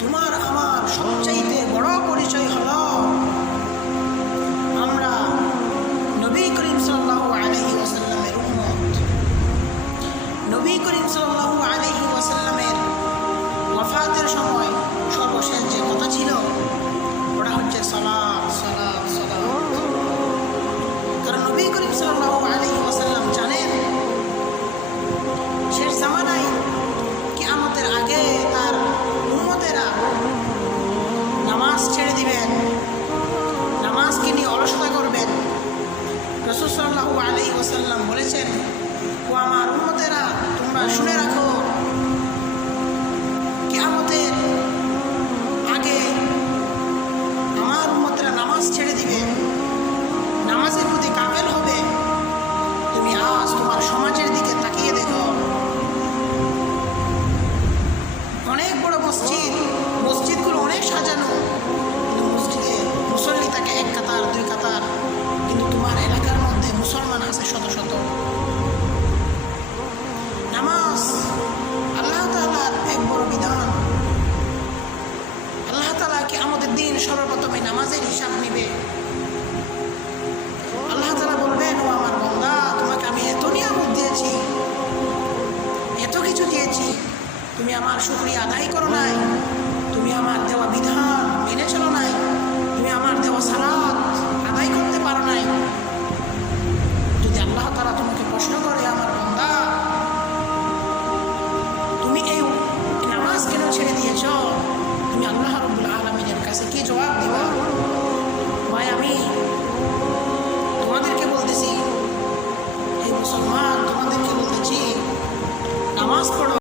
তোমার আমার সবচাইতে বড় পরিচয় হলো আমরা নবী করিম সাল্লাল্লাহু আলাইহি ওয়াসাল্লামের উম্মত। নবী করিম সাল্লাল্লাহু আলাইহি ওয়াসাল্লামের ওয়াফাতের সময় সর্বশেষ যে কথা ছিল ওটা হচ্ছে সালাত সালাত সালাত। কারণ নবী করিম সাল্লাল্লাহু আলাইহি ওয়াসাল্লাম জানেন শেষ জামানায় কিয়ামতের আগে তার উম্মতেরা নামাজ ছেড়ে দিবেন, নামাজকে নিয়ে অলসতা করবেন। রাসূল সাল্লাল্লাহু আলাইহি ওয়াসাল্লাম বলেছেন, ও আমার উম্মতেরা তোমরা শুনে রাখো, কিয়ামতের আগে আমার উম্মতেরা নামাজ ছেড়ে দিবে, নামাজের প্রতি কাফেল হবে। তুমি আজ তোমার সমাজের দিকে তাকিয়ে দেখো, অনেক বড় মসজিদ, মসজিদগুলো অনেক সাজানো, কিন্তু মসজিদে মুসল্লি থাকে এক কাতার দুই কাতার, কিন্তু তোমার এলাকার মধ্যে মুসলমান আছে শত শত। নামাজ আল্লাহ তাআলার এক বড় বিধান। আল্লাহ তাআলা কিয়ামতের দিন সর্বপ্রথমে নামাজের হিসাব নিবে। আল্লাহ তাআলা বলবেন, ও আমার বান্দা, তোমাকে আমি এত নিয়ামত দিয়েছি, এত কিছু দিয়েছি, তুমি আমার শুকরিয়া আদায় করো নাই, তুমি আমার দেওয়া বিধান মেনে চলো নাই, তুমি আমার দেওয়া সালাত